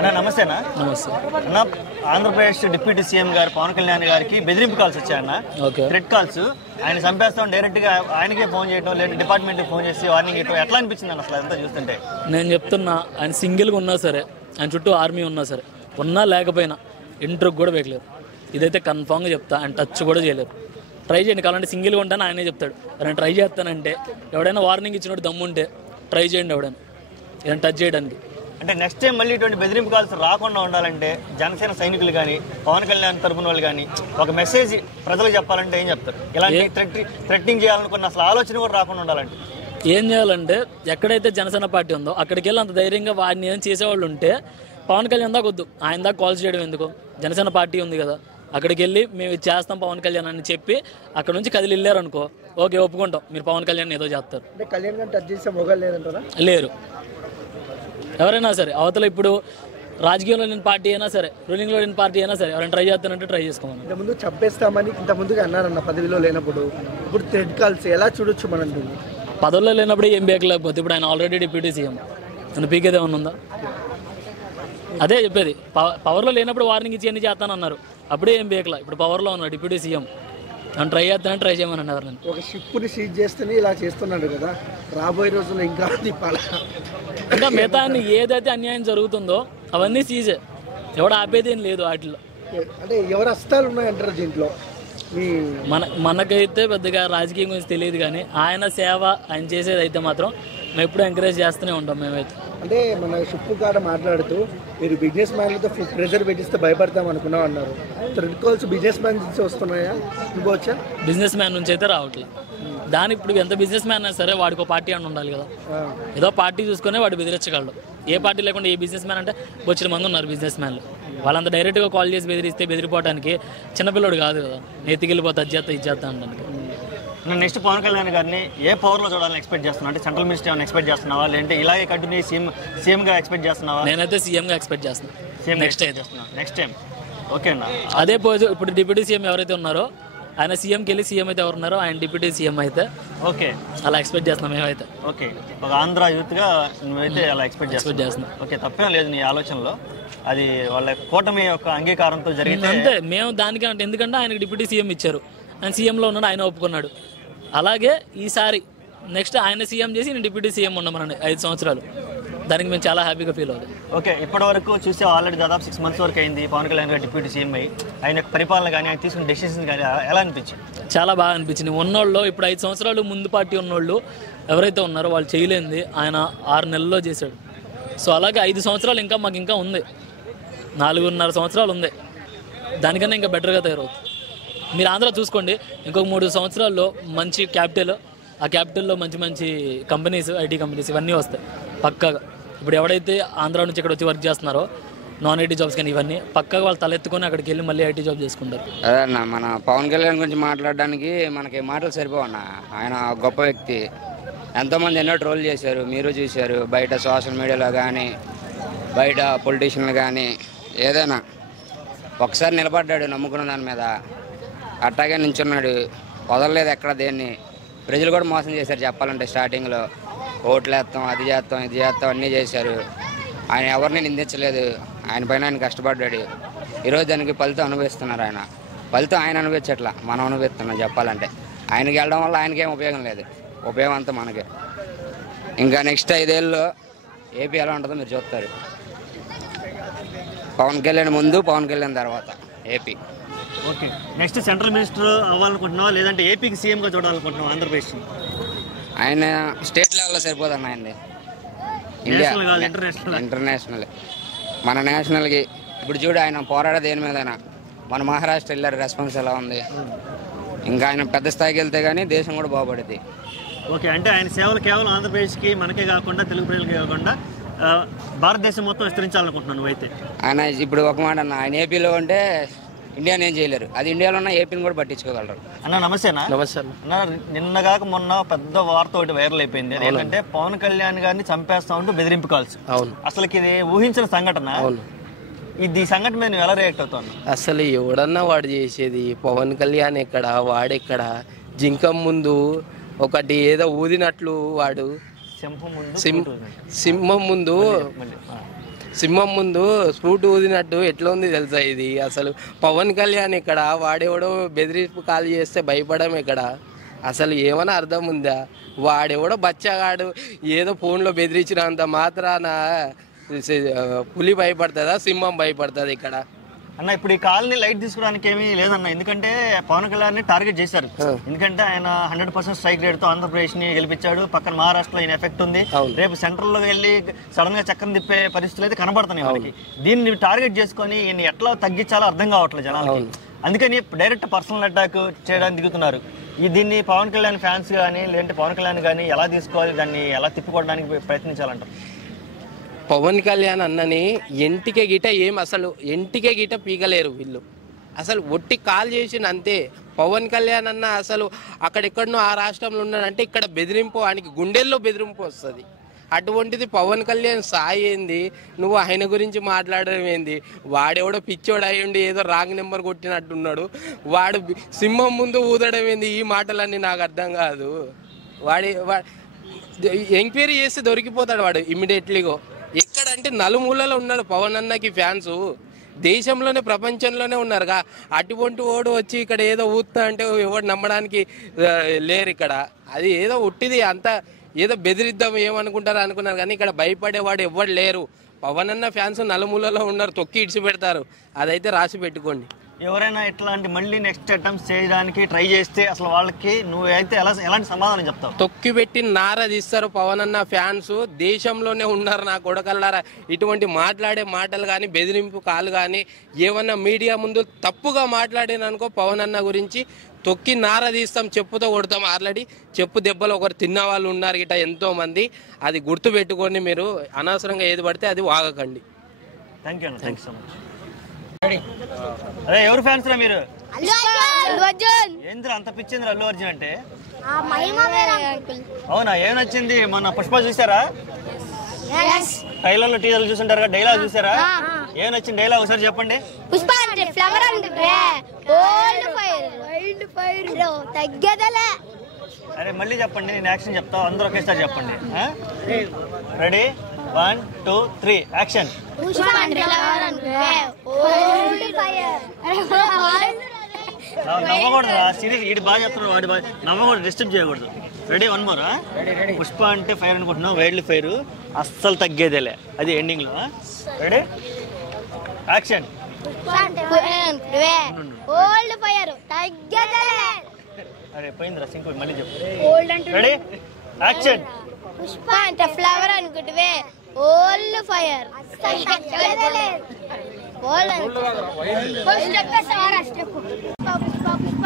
అన్న నమస్తేనా. నమస్తే అన్న, ఆంధ్రప్రదేశ్ డిప్యూటీ సీఎం గారు పవన్ కళ్యాణ్ గారికి బెదిరింపు కాల్స్ వచ్చాయన్న. Threat calls. ఆయన చంపేస్తాం డైరెక్ట్ గా ఆయనకే ఫోన్ చేయడం, లేదా డిపార్ట్మెంట్ ఫోన్ చేసి వార్నింగ్ ఇవ్వడం ఎట్లా అనిపించింది అన్న అసలు అంతా చూస్తుంటే? నేను చెప్తున్నా, ఆయన సింగిల్గా ఉన్నా సరే, ఆయన చుట్టూ ఆర్మీ ఉన్నా సరే, ఉన్నా లేకపోయినా ఇంటర్వ్యూ కూడా వేయలేరు. ఇదైతే కన్ఫామ్గా చెప్తా. ఆయన టచ్ కూడా చేయలేరు. ట్రై చేయండి, కావాలంటే సింగిల్గా ఉంటాను ఆయనే చెప్తాడు. నేను ట్రై చేస్తానంటే ఎవడైనా వార్నింగ్ ఇచ్చినట్టు దమ్ముంటే ట్రై చేయండి ఎవడైనా ఏదైనా టచ్ చేయడానికి. అంటే నెక్స్ట్ టైం మళ్ళీ ఇటువంటి బెదిరింపు కాల్స్ రాకుండా ఉండాలంటే జనసేన సైనికులు కానీ పవన్ కళ్యాణ్ తరపున వాళ్ళు కానీ ఒక మెసేజ్ ప్రజలకు చెప్పాలంటే ఏం చెప్తారు? ఇలాంటి థ్రెట్నింగ్ చేయాలనుకున్న అసలు ఆలోచన కూడా రాకుండా ఉండాలంటే ఏం చేయాలంటే, ఎక్కడైతే జనసేన పార్టీ ఉందో అక్కడికి వెళ్ళి అంత ధైర్యంగా వాడిని ఏం చేసేవాళ్ళు ఉంటే పవన్ కళ్యాణ్ దాకా వద్దు, ఆయన దాకా కాల్స్ చేయడం ఎందుకు? జనసేన పార్టీ ఉంది కదా, అక్కడికి వెళ్ళి మేము ఇది చేస్తాం పవన్ కళ్యాణ్ అని చెప్పి అక్కడ నుంచి కదిలి వెళ్ళారనుకో, ఓకే ఒప్పుకుంటాం, మీరు పవన్ కళ్యాణ్ ఏదో చేస్తారు. లేరు ఎవరైనా సరే. అవతల ఇప్పుడు రాజకీయంలో లేని పార్టీ అయినా సరే, రూలింగ్లో లేని పార్టీ అయినా సరే, ఎవరైనా ట్రై చేస్తానంటే ట్రై చేసుకోమని. ఇంతకుముందు చంపేస్తామని ఇంతకుముందుగా అన్నారన్న పదవిలో లేనప్పుడు. ఇప్పుడు థ్రెడ్ కాల్స్ ఎలా చూడొచ్చు మనం? పదవుల్లో లేనప్పుడు ఏం బేకలేకపోతే ఇప్పుడు ఆయన ఆల్రెడీ డిప్యూటీ సీఎం, నన్ను పీకేది ఏమన్నా ఉందా? అదే చెప్పేది. పవర్లో లేనప్పుడు వార్నింగ్ ఇచ్చి ఎన్ని చేస్తానన్నారు, అప్పుడే ఏం బేకలా. ఇప్పుడు పవర్లో ఉన్నాడు డిప్యూటీ సీఎం, నన్ను ట్రై చేస్తానని ట్రై చేయమని అన్నారు. నేను ఒక షిప్ని సీజ్ చేస్తేనే ఇలా చేస్తున్నాడు కదా, రాబోయే రోజుల్లో ఇంకా ఇంకా మిగతా ఏదైతే అన్యాయం జరుగుతుందో అవన్నీ సీజే, ఎవడు ఆపేది ఏం లేదు వాటిలో. అంటే ఎవరు హస్తాలు ఉన్నాయంటారు దీంట్లో? మనకైతే పెద్దగా రాజకీయం గురించి తెలియదు, కానీ ఆయన సేవ ఆయన చేసేది అయితే మాత్రం మేము ఎప్పుడూ ఎంకరేజ్ చేస్తూనే ఉంటాం మేమైతే. అంటే మన షిప్ కాడ మాట్లాడుతూ మీరు బిజినెస్ మ్యాన్లతో ప్రెజర్ పెట్టిస్తే భయపడతాం అనుకున్నాం అన్నారు. థ్రెడ్ కాల్స్ బిజినెస్ మ్యాన్ నుంచి వస్తున్నాయా? ఇంకోవచ్చా? బిజినెస్ మ్యాన్ నుంచి అయితే రావట్లేదు. దాని ఇప్పుడు ఎంత బిజినెస్ మ్యాన్ అయినా సరే వాడికి ఒక పార్టీ అని ఉండాలి కదా. ఏదో పార్టీ చూసుకునే వాడు బెదిరించగలడు. ఏ పార్టీ లేకుండా ఏ బిజినెస్ మ్యాన్ అంటే బొచ్చిన మంది ఉన్నారు బిజినెస్ మ్యాన్లు. వాళ్ళంతా డైరెక్ట్గా కాల్ చేసి బెదిరిస్తే బెదిరిపోవడానికి చిన్నపిల్లడు కాదు కదా, నెత్తికెళ్ళిపోతే అది చేస్తా ఇది చేస్తా అనడానికి. నెక్స్ట్ పవన్ కళ్యాణ్ గారిని ఏ పవర్లో చూడాలని ఎక్స్పెక్ట్ చేస్తున్నావు? అంటే సెంట్రల్ మినిస్టర్ ఏమైనా ఎక్స్పెక్ట్ చేస్తున్నావా, లేదంటే ఇలాగే కంటిన్యూ సీఎంగా ఎక్స్పెక్ట్ చేస్తున్నావా? నేనైతే సీఎంగా ఎక్స్పెక్ట్ చేస్తున్నాను. నెక్స్ట్ టైం ఓకే అన్న. అదే ఇప్పుడు డిప్యూటీ సీఎం ఎవరైతే ఉన్నారో ఆయన సీఎంకి వెళ్ళి సీఎం అయితే ఎవరు ఉన్నారో ఆయన డిప్యూటీ సీఎం అయితే ఓకే అలా ఎక్స్పెక్ట్ చేస్తున్నాం మేమైతే. ఓకే, ఒక ఆంధ్ర యూత్గా నువ్వైతే అలా ఎక్స్పెక్ట్ చేస్తున్నావు. ఓకే, తప్పేం లేదు నీ ఆలోచనలో. అది వాళ్ళ కూటమి యొక్క అంగీకారంతో జరిగింది అంతే. మేము దానికి అంటే ఎందుకంటే ఆయనకి డిప్యూటీ సీఎం ఇచ్చారు, ఆయన సీఎంలో ఉన్నాడు, ఆయన ఒప్పుకున్నాడు. అలాగే ఈసారి నెక్స్ట్ ఆయన సీఎం చేసి నేను డిప్యూటీ సీఎం ఉన్నామనండి 5 సంవత్సరాలు. దానికి మేము చాలా హ్యాపీగా ఫీల్ అవుతాం. ఓకే, ఇప్పటి వరకు చూస్తే ఆల్రెడీ దాదాపు 6 months వరకు అయింది పవన్ కళ్యాణ్ గారు డిప్యూటీ సీఎం అయ్యి. ఆయన యొక్క పరిపాలన కానీ ఆయన తీసుకున్న డెసిషన్స్ కానీ ఎలా అనిపించింది? చాలా బాగా అనిపించింది. ఉన్నోళ్ళు ఇప్పుడు 5 సంవత్సరాలు ముందు పార్టీ ఉన్నోళ్ళు ఎవరైతే ఉన్నారో వాళ్ళు చేయలేంది ఆయన 6 నెలల్లో చేశాడు. సో అలాగే 5 సంవత్సరాలు ఇంకా మాకు ఇంకా ఉంది, 4.5 సంవత్సరాలు ఉంది. దానికన్నా ఇంకా బెటర్గా తయారవుతుంది. మీరు ఆంధ్ర చూసుకోండి, ఇంకొక 3 సంవత్సరాల్లో మంచి క్యాపిటల్, ఆ క్యాపిటల్లో మంచి మంచి కంపెనీస్, ఐటీ కంపెనీస్ ఇవన్నీ వస్తాయి పక్కాగా. ఇప్పుడు ఎవడైతే ఆంధ్ర నుంచి ఇక్కడ వచ్చి వర్క్ చేస్తున్నారో నాన్ ఐటీ జాబ్స్ కానీ ఇవన్నీ పక్కాగా వాళ్ళు తలెత్తుకొని అక్కడికి వెళ్ళి మళ్ళీ ఐటీ జాబ్ చేసుకుంటారు. అదే అన్న, మన పవన్ కళ్యాణ్ గురించి మాట్లాడడానికి మనకి మాటలు సరిపోవన్న. ఆయన గొప్ప వ్యక్తి, ఎంతోమంది ఎన్నో ట్రోల్ చేశారు, మీరు చూశారు. బయట సోషల్ మీడియాలో కానీ బయట పొలిటీషియన్లు కానీ ఏదైనా ఒకసారి నిలబడ్డాడు నమ్ముకున్న దాని మీద, అట్టాగే నించున్నాడు, వదలలేదు ఎక్కడ దేన్ని. ప్రజలు కూడా మోసం చేశారు చెప్పాలంటే. స్టార్టింగ్లో ఓట్లు వేస్తాం, అది చేస్తాం, ఇది చేస్తాం అన్నీ చేశారు. ఆయన ఎవరిని నిందించలేదు, ఆయన పైన ఆయన కష్టపడ్డాడు. ఈరోజు దానికి ఫలితం అనుభవిస్తున్నారు. ఫలితం ఆయన అనుభవించట్లా, మనం అనుభవిస్తున్నాం చెప్పాలంటే. ఆయనకి వెళ్ళడం వల్ల ఆయనకేం ఉపయోగం లేదు, ఉపయోగం అంతా మనకే. ఇంకా నెక్స్ట్ 5 ఏళ్ళలో ఏపీ ఎలా ఉంటుందో మీరు చూస్తారు. పవన్ కళ్యాణ్ ముందు, పవన్ కళ్యాణ్ తర్వాత AP. Okay, next central minister అవ్వాలనుకుంటున్నావా, లేదంటే ఏపీకి సీఎంగా చూడాలనుకుంటున్నావా ఆంధ్రప్రదేశ్? ఆయన స్టేట్ లెవెల్లో సరిపోదన్న ఆయనది. India international. మన నేషనల్కి ఇప్పుడు చూడు, ఆయన పోరాడే దేని మీదైనా. మన మహారాష్ట్ర వెళ్ళారు, రెస్పాన్స్ ఎలా ఉంది? ఇంకా ఆయన పెద్ద స్థాయికి వెళ్తే కానీ దేశం కూడా బాగుపడుద్ది. ఓకే, అంటే ఆయన సేవలు కేవలం ఆంధ్రప్రదేశ్కి మనకే కాకుండా తెలుగు ప్రజలకి కాకుండా భారతదేశం మొత్తం విస్తరించాలనుకుంటున్నాను నువ్వైతే. ఆయన ఇప్పుడు ఒక మాట అన్న, ఆయన ఏపీలో ఉంటే ఇండియాని ఏం చేయలేరు, అది ఇండియాలో ఉన్న ఏపీని కూడా పట్టించుకోగలరు. అన్న నమస్తేనా? నమస్తే అన్న. నిన్నగాక మొన్న పెద్ద వార్త ఒకటి వైరల్ అయిపోయింది. ఏంటంటే పవన్ కళ్యాణ్ గారిని చంపేస్తా ఉంటూ బెదిరింపు కాల్స్. అసలుకి ఇది ఊహించిన సంఘటన. ఈ సంఘటన మీద నువ్వు ఎలా రియాక్ట్ అవుతాను? అసలు ఎవడన్నా వాడు చేసేది, పవన్ కళ్యాణ్ ఎక్కడ, వాడెక్కడ? జింకం ముందు ఒకటి ఏదో ఊదినట్లు వాడు సింహం ముందు స్ఫూట్ ఊదినట్టు ఎట్లా ఉంది తెలుసా ఇది? అసలు పవన్ కళ్యాణ్ ఇక్కడ వాడెవడో బెదిరింపు కాల్ చేస్తే భయపడడం ఇక్కడ అసలు ఏమైనా అర్థం ఉందా? వాడెవడో బచ్చగాడు ఏదో ఫోన్లో బెదిరించినంత మాత్రాన పులి భయపడుతుందా, సింహం భయపడుతుంది ఇక్కడ? అన్న ఇప్పుడు ఈ కాల్ని లైట్ తీసుకోవడానికి ఏమీ లేదన్న, ఎందుకంటే పవన్ కళ్యాణ్ ని టార్గెట్ చేశారు. ఎందుకంటే ఆయన 100% స్ట్రైక్ రేట్ తో ఆంధ్రప్రదేశ్ ని గెలిపించాడు. పక్కన మహారాష్ట్రలో ఈయన ఎఫెక్ట్ ఉంది. రేపు సెంట్రల్ లో వెళ్ళి సడన్ గా చక్రం తిప్పే పరిస్థితులు అయితే కనబడుతున్నాయి మనకి. దీన్ని టార్గెట్ చేసుకొని ఈయన ఎట్లా తగ్గించాలో అర్థం కావట్లేదు జనాలకి. అందుకని డైరెక్ట్ పర్సనల్ అటాక్ చేయడానికి దిగుతున్నారు. దీన్ని పవన్ కళ్యాణ్ ఫ్యాన్స్ కానీ లేదంటే పవన్ కళ్యాణ్ కానీ ఎలా తీసుకోవాలి, దాన్ని ఎలా తిప్పుకోవడానికి ప్రయత్నించాలంటారు? పవన్ కళ్యాణ్ అన్నని ఎంటికే గిట అసలు ఎంటికే గిట పీకలేరు వీళ్ళు. అసలు ఒట్టి కాల్ చేసిన అంతే. పవన్ కళ్యాణ్ అన్న అసలు అక్కడెక్కడనో ఆ రాష్ట్రంలో ఉన్నాడంటే ఇక్కడ బెదిరింపు, ఆయనకి గుండెల్లో బెదిరింపు వస్తుంది. అటువంటిది పవన్ కళ్యాణ్ సాయి ఏంది, నువ్వు ఆయన గురించి మాట్లాడడం ఏంది? వాడెవడో పిచ్చోడు అయ్యండి ఏదో రాంగ్ నెంబర్ కొట్టినట్టున్నాడు. వాడు సింహం ముందు ఊదడం ఏంది? ఈ మాటలన్నీ నాకు అర్థం కాదు. ఎంక్వైరీ చేస్తే దొరికిపోతాడు వాడు ఇమ్మీడియట్లీగా. ఎక్కడంటే నలుమూలలో ఉన్నాడు పవన్ అన్నకి ఫ్యాన్స్, దేశంలోనే ప్రపంచంలోనే ఉన్నారుగా. అటువంటి ఓడు వచ్చి ఇక్కడ ఏదో ఊతా అంటే ఎవడు నమ్మడానికి లేరు ఇక్కడ. అది ఏదో ఉట్టిది అంతా ఏదో బెదిరిద్దాం ఏమనుకుంటారు అనుకున్నారు, కానీ ఇక్కడ భయపడేవాడు ఎవరు లేరు. పవన్ అన్న ఫ్యాన్స్ నలుమూలలో ఉన్నారు, తొక్కి ఇడిచి పెడతారు. అదైతే రాసి పెట్టుకోండి. ఎవరైనా ఇట్లాంటి మళ్ళీ నెక్స్ట్ అటెంప్ట్స్ చేయడానికి ట్రై చేస్తే అసలు వాళ్ళకి నువ్వైతే ఎలాంటి సమాధానం చెప్తావు? తొక్కి పెట్టి నార తీస్తారు పవన్ అన్న ఫ్యాన్స్. దేశంలోనే ఉన్నారు నా కొడకల్లారా. ఇటువంటి మాట్లాడే మాటలు కానీ బెదిరింపు కాలు కానీ ఏమన్నా మీడియా ముందు తప్పుగా మాట్లాడిననుకో పవన్ అన్న గురించి తొక్కి నార తీస్తాం, చెప్పుతో కొడతాం. ఆల్రెడీ చెప్పు దెబ్బలు ఒకరు తిన్న వాళ్ళు ఉన్నారు గిట ఎంతో మంది. అది గుర్తు పెట్టుకొని మీరు అనవసరంగా ఏది పడితే అది వాగకండి. Thank you so much. అరే ఎవరు ఫ్యాన్స్ రా మీరు? ఏంద్ర అంత పిచ్చింది అల్లు అర్జున్ అంటే? అవునా, ఏం నచ్చింది? మొన్న పుష్ప చూసారా? ట్రైలర్ లో టీజర్ చూసుంటారు కదా, డైలాగ్ చూసారా? ఏం నచ్చింది డైలాగ్ ఒకసారి చెప్పండి. పుష్ప అంటే ఫ్లవర్ అంటే ఓల్డ్ ఫైర్ తగ్గదలే. అరే మళ్ళీ చెప్పండి, నేను యాక్షన్ చెప్తా, అందరూ ఒకేసారి చెప్పండి. Ready 1 2 3 action. నమ్మకూడదు సీరియస్, వీడు బాగా చెప్తున్నాడు, వాడి బాగా నమ్మకూడదు, డిస్టర్బ్ చేయకూడదు. Ready 1 more. పుష్ప అంటే ఫైర్ అనుకుంటున్నావు, వైల్డ్ ఫైర్ అస్సలు తగ్గేదేలే, అది ఎండింగ్ లో. Ready action. ఓల్డ్ ఫైర్ తగ్గదలే. అరే పోయిందిరా సింకు, మళ్ళీ చెప్పు. Ready action. పుష్ప అంటే ఫ్లవర్ అనుకుంటే ఓల్డ్ ఫైర్ తగ్గదలే. ఓల్డ్ స్టెప్ సారా స్టెప్. పుష్ప పుష్ప పుష్ప